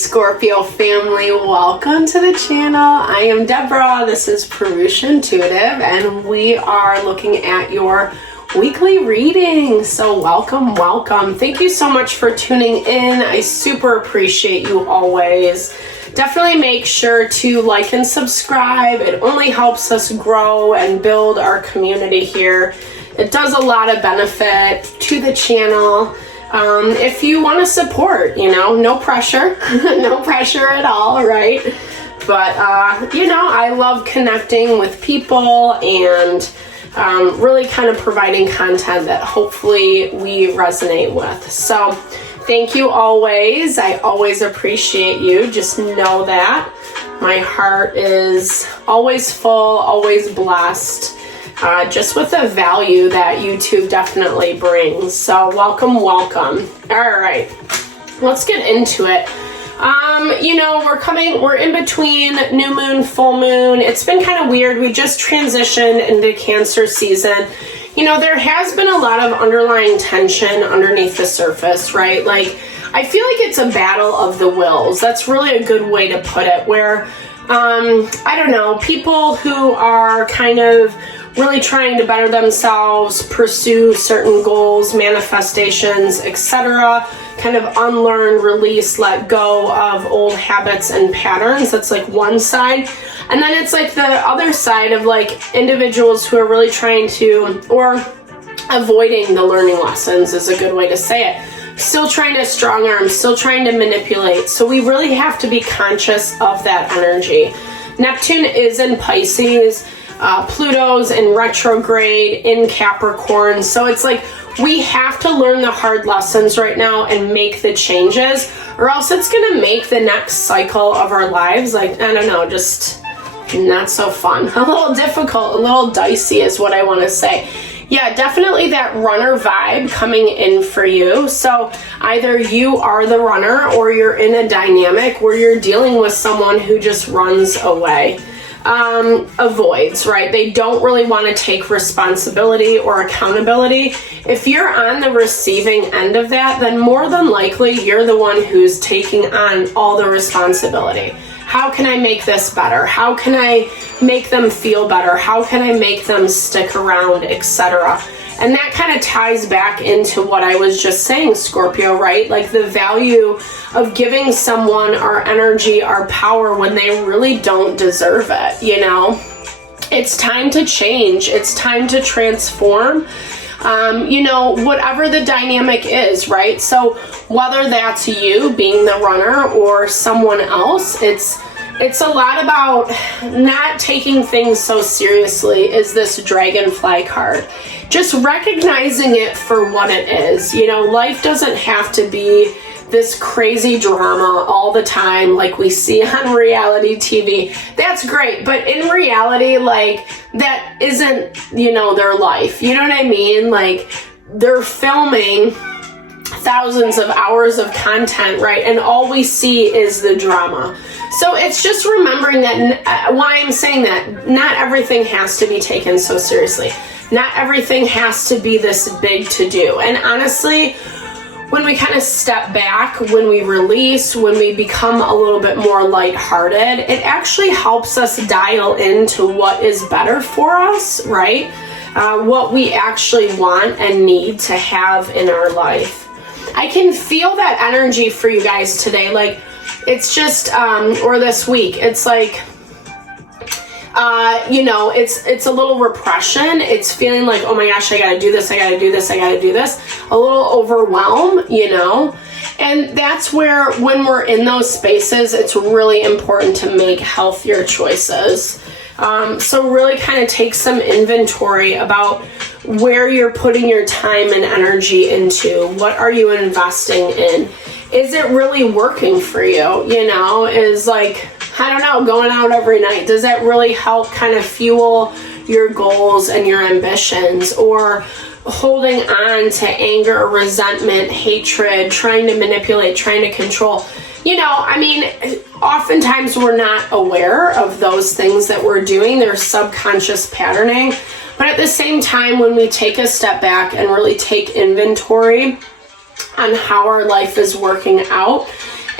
Scorpio family, welcome to the channel. I am Deborah, this is Purusha Intuitive, and we are looking at your weekly reading. So welcome. Thank you so much for tuning in. I super appreciate you always. Definitely make sure to like and subscribe. It only helps us grow and build our community here. It does a lot of benefit to the channel. If you want to support, no pressure, no pressure at all, right? But, I love connecting with people and really kind of providing content that hopefully we resonate with. So thank you always. I always appreciate you. Just know that my heart is always full, always blessed. Just with the value that YouTube definitely brings. So welcome. All right, let's get into it. We're in between new moon, full moon. It's been kind of weird. We just transitioned into Cancer season. There has been a lot of underlying tension underneath the surface, right? Like, I feel like it's a battle of the wills. That's really a good way to put it, where, people who are kind of really trying to better themselves, pursue certain goals, manifestations, etc., kind of unlearn, release, let go of old habits and patterns. That's like one side. And then it's like the other side of like individuals who are really trying to, or avoiding the learning lessons is a good way to say it. Still trying to strong arm, still trying to manipulate. So we really have to be conscious of that energy. Neptune is in Pisces. Pluto's in retrograde in Capricorn. So it's like we have to learn the hard lessons right now and make the changes, or else it's going to make the next cycle of our lives, just not so fun. A little difficult, a little dicey is what I want to say. Yeah, definitely that runner vibe coming in for you. So either you are the runner or you're in a dynamic where you're dealing with someone who just runs away. Avoids, right? They don't really want to take responsibility or accountability. If you're on the receiving end of that, then more than likely you're the one who's taking on all the responsibility. How can I make this better? How can I make them feel better? How can I make them stick around, etc.? And that kind of ties back into what I was just saying, Scorpio, right? Like the value of giving someone our energy, our power when they really don't deserve it, It's time to change. It's time to transform. Whatever the dynamic is, right? So whether that's you being the runner or someone else, it's a lot about not taking things so seriously. Is this dragonfly card? Just recognizing it for what it is. Life doesn't have to be this crazy drama all the time like we see on reality TV. That's great, but in reality, like, that isn't, their life. You know what I mean? Like, they're filming thousands of hours of content, right? And all we see is the drama. So it's just remembering that, why I'm saying that, not everything has to be taken so seriously. Not everything has to be this big to do. And honestly, when we kind of step back, when we release, when we become a little bit more lighthearted, it actually helps us dial into what is better for us, right? What we actually want and need to have in our life. I can feel that energy for you guys today. Like, it's just, or this week, it's like, it's a little repression. It's feeling like, oh my gosh, I gotta do this. A little overwhelm, and that's where, when we're in those spaces, it's really important to make healthier choices. So really kind of take some inventory about where you're putting your time and energy into. What are you investing in? Is it really working for you? Is like, going out every night, does that really help kind of fuel your goals and your ambitions? Or holding on to anger, resentment, hatred, trying to manipulate, trying to control? Oftentimes we're not aware of those things that we're doing. There's subconscious patterning. But at the same time, when we take a step back and really take inventory on how our life is working out,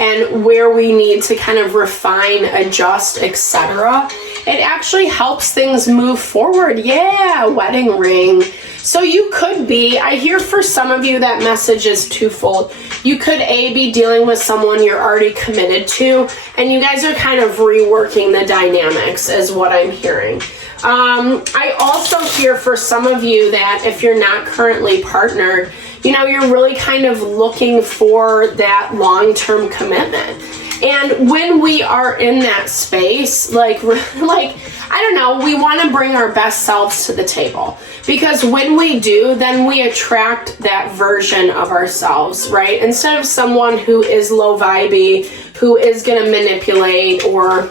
and where we need to kind of refine, adjust, etc., it actually helps things move forward. Yeah, wedding ring. So you could be, I hear for some of you that message is twofold. You could A, be dealing with someone you're already committed to, and you guys are kind of reworking the dynamics is what I'm hearing. I also hear for some of you that if you're not currently partnered, you know, you're really kind of looking for that long-term commitment. And when we are in that space, like I don't know, we want to bring our best selves to the table, because when we do, then we attract that version of ourselves, right? Instead of someone who is low vibey, who is going to manipulate or,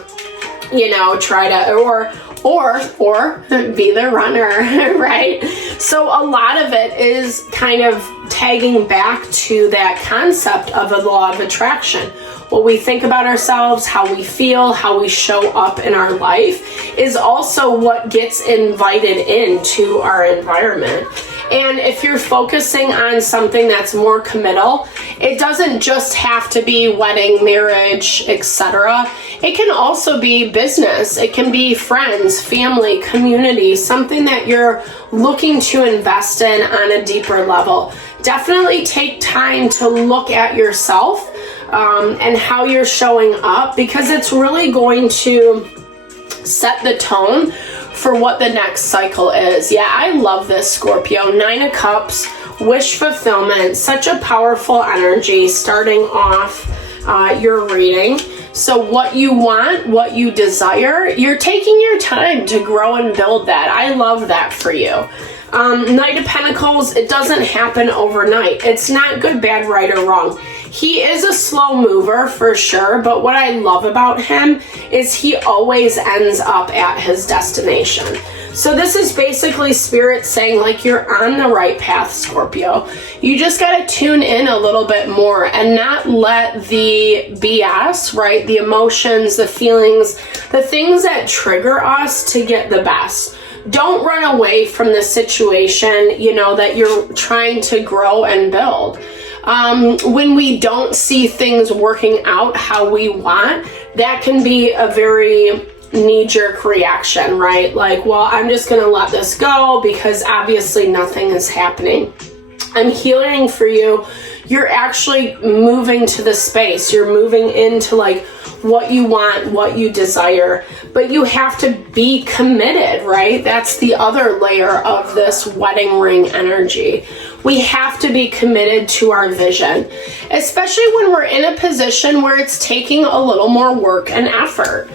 you know, try to, or be the runner, right? So a lot of it is kind of tagging back to that concept of a law of attraction. What we think about ourselves, how we feel, how we show up in our life is also what gets invited into our environment. And if you're focusing on something that's more committal, it doesn't just have to be wedding, marriage, etc. It can also be business. It can be friends, family, community, something that you're looking to invest in on a deeper level. Definitely take time to look at yourself and how you're showing up, because it's really going to set the tone for what the next cycle is. Yeah, I love this, Scorpio. 9 of Cups, wish fulfillment, such a powerful energy starting off your reading. So what you want, what you desire, you're taking your time to grow and build that. I love that for you. Knight of Pentacles, it doesn't happen overnight. It's not good, bad, right, or wrong. He is a slow mover for sure, but what I love about him is he always ends up at his destination. So this is basically Spirit saying, like, you're on the right path, Scorpio. You just got to tune in a little bit more and not let the BS, right, the emotions, the feelings, the things that trigger us to get the best. Don't run away from the situation, you know, that you're trying to grow and build. When we don't see things working out how we want, that can be a very knee-jerk reaction, right? Like, well, I'm just going to let this go because obviously nothing is happening. I'm healing for you. You're actually moving to the space. You're moving into like what you want, what you desire, but you have to be committed, right? That's the other layer of this wedding ring energy. We have to be committed to our vision, especially when we're in a position where it's taking a little more work and effort.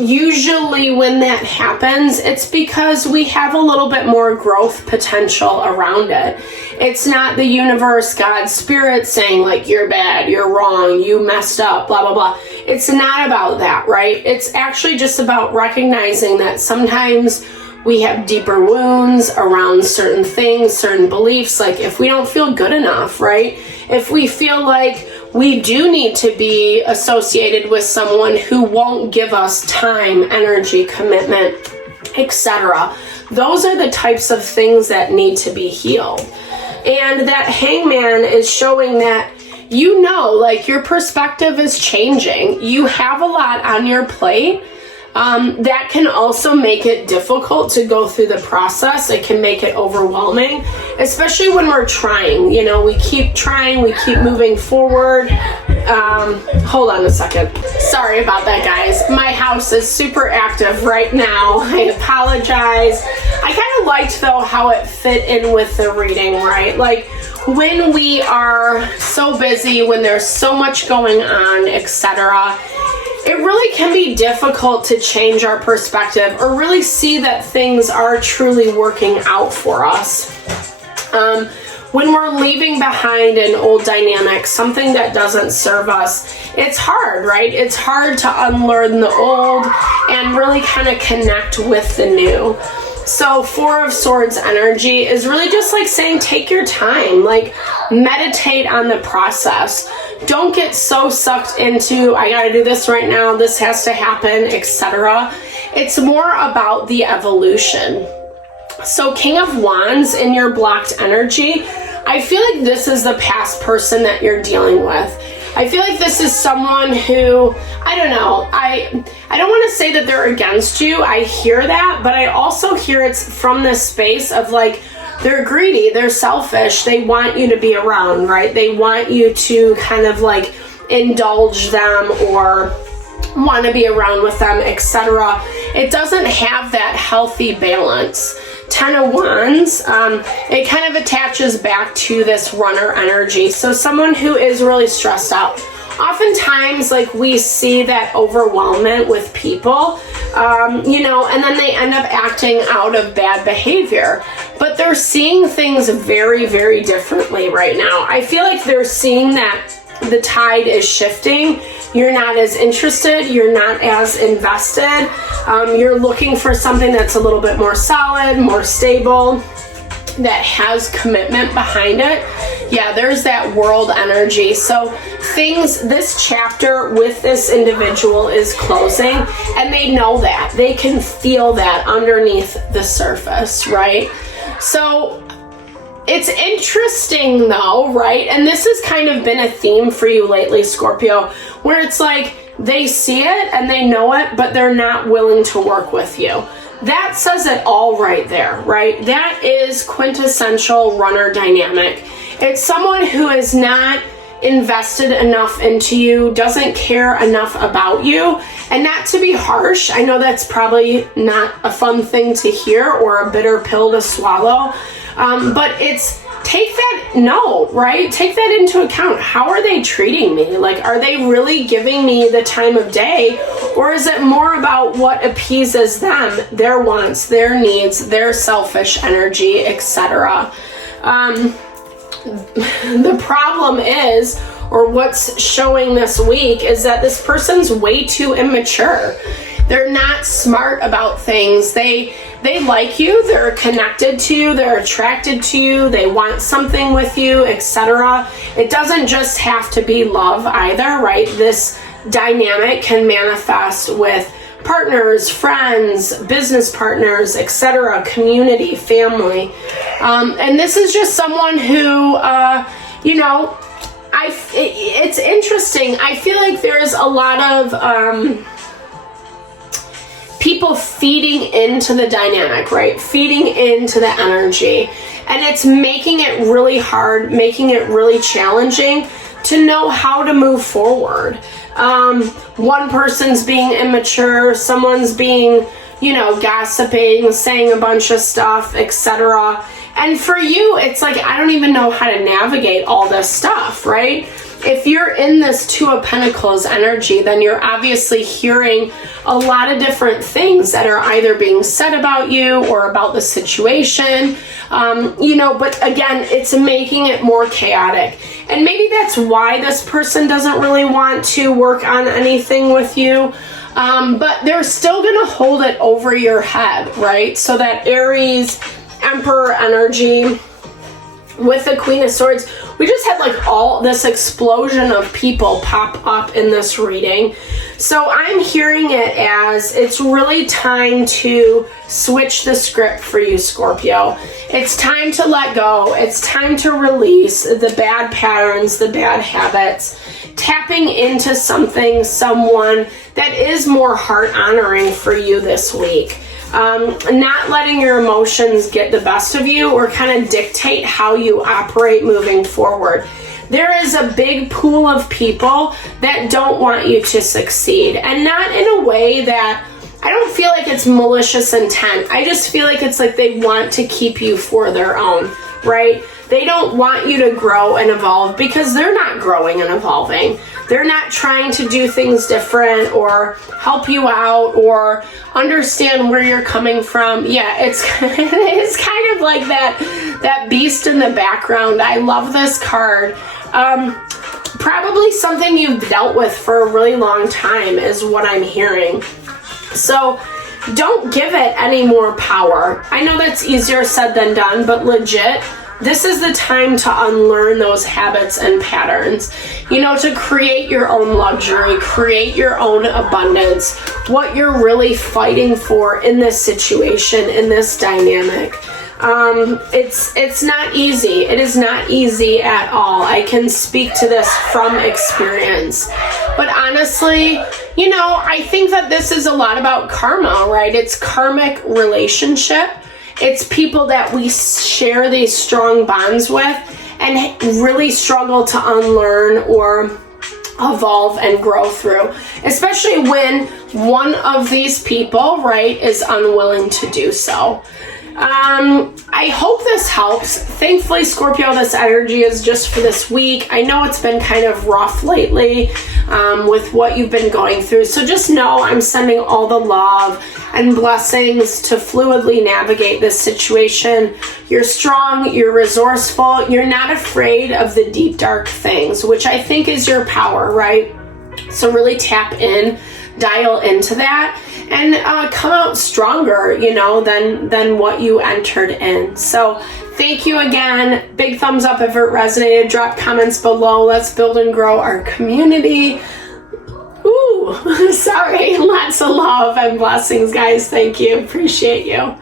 Usually when that happens, it's because we have a little bit more growth potential around it. It's not the universe, God, Spirit saying like, you're bad, you're wrong, you messed up, blah, blah, blah. It's not about that, right? It's actually just about recognizing that sometimes we have deeper wounds around certain things, certain beliefs. Like if we don't feel good enough, right? If we feel like we do need to be associated with someone who won't give us time, energy, commitment, etc. Those are the types of things that need to be healed. And that Hangman is showing that, you know, like your perspective is changing. You have a lot on your plate. That can also make it difficult to go through the process. It can make it overwhelming, especially when we're trying. You know, we keep trying, we keep moving forward. Hold on a second. Sorry about that, guys. My house is super active right now. I apologize. I kind of liked, though, how it fit in with the reading, right? Like, when we are so busy, when there's so much going on, etc., it really can be difficult to change our perspective or really see that things are truly working out for us. When we're leaving behind an old dynamic, something that doesn't serve us, it's hard, right? It's hard to unlearn the old and really kind of connect with the new. So 4 of Swords energy is really just like saying, take your time, like meditate on the process. Don't get so sucked into, I gotta do this right now, this has to happen, etc. It's more about the evolution. So King of Wands in your blocked energy, I feel like this is the past person that you're dealing with. I feel like this is someone who, I don't know, I don't want to say that they're against you. I hear that, but I also hear it's from this space of like, they're greedy, they're selfish, they want you to be around, right? They want you to kind of like indulge them or want to be around with them, etc. It doesn't have that healthy balance. 10 of Wands, it kind of attaches back to this runner energy. So someone who is really stressed out. Oftentimes, like, we see that overwhelmment with people, you know, and then they end up acting out of bad behavior. But they're seeing things very, very differently right now. I feel like they're seeing that the tide is shifting. You're not as interested. You're not as invested. You're looking for something that's a little bit more solid, more stable, that has commitment behind it. Yeah, there's that world energy. So this chapter with this individual is closing, and they know that. They can feel that underneath the surface, right? So it's interesting though, right? And this has kind of been a theme for you lately, Scorpio, where it's like they see it and they know it, but they're not willing to work with you. That says it all right there, right? That is quintessential runner dynamic. It's someone who is not invested enough into you, doesn't care enough about you. And not to be harsh, I know that's probably not a fun thing to hear or a bitter pill to swallow, but take that note, right? Take that into account. How are they treating me? Like, are they really giving me the time of day? Or is it more about what appeases them, their wants, their needs, their selfish energy, etc.? The problem is, or what's showing this week, is that this person's way too immature. They're not smart about things. They like you, they're connected to you, they're attracted to you, they want something with you, etc. It doesn't just have to be love either, right? This dynamic can manifest with partners, friends, business partners, etc., community, family. And this is just someone who, you know, it's interesting. I feel like there's a lot of people feeding into the dynamic, right? Feeding into the energy. And it's making it really hard, making it really challenging to know how to move forward. One person's being immature, someone's being, you know, gossiping, saying a bunch of stuff, etc. And for you, it's like, I don't even know how to navigate all this stuff, right? If you're in this Two of Pentacles energy, then you're obviously hearing a lot of different things that are either being said about you or about the situation, you know, but again, it's making it more chaotic. And maybe that's why this person doesn't really want to work on anything with you, but they're still going to hold it over your head, right? So that Aries, Emperor energy with the Queen of Swords, we just had like all this explosion of people pop up in this reading. So I'm hearing it as it's really time to switch the script for you, Scorpio. It's time to let go. It's time to release the bad patterns, the bad habits, tapping into something, someone that is more heart honoring for you this week. Not letting your emotions get the best of you or kind of dictate how you operate moving forward. There is a big pool of people that don't want you to succeed, and not in a way that, I don't feel like it's malicious intent. I just feel like it's like they want to keep you for their own, right? They don't want you to grow and evolve because they're not growing and evolving. They're not trying to do things different or help you out or understand where you're coming from. Yeah, it's kind of like that beast in the background. I love this card. Probably something you've dealt with for a really long time is what I'm hearing. So don't give it any more power. I know that's easier said than done, but legit, this is the time to unlearn those habits and patterns, you know, to create your own luxury, create your own abundance, what you're really fighting for in this situation, in this dynamic. It's not easy. It is not easy at all. I can speak to this from experience. But honestly, I think that this is a lot about karma, right? It's karmic relationship. It's people that we share these strong bonds with and really struggle to unlearn or evolve and grow through, especially when one of these people, right, is unwilling to do so. I hope this helps. Thankfully, Scorpio, this energy is just for this week. I know it's been kind of rough lately with what you've been going through. So just know I'm sending all the love and blessings to fluidly navigate this situation. You're strong, you're resourceful, you're not afraid of the deep, dark things, which I think is your power, right? So really tap in, dial into that, and come out stronger, than what you entered in. So thank you again. Big thumbs up if it resonated. Drop comments below. Let's build and grow our community. Ooh, sorry. Lots of love and blessings, guys. Thank you. Appreciate you.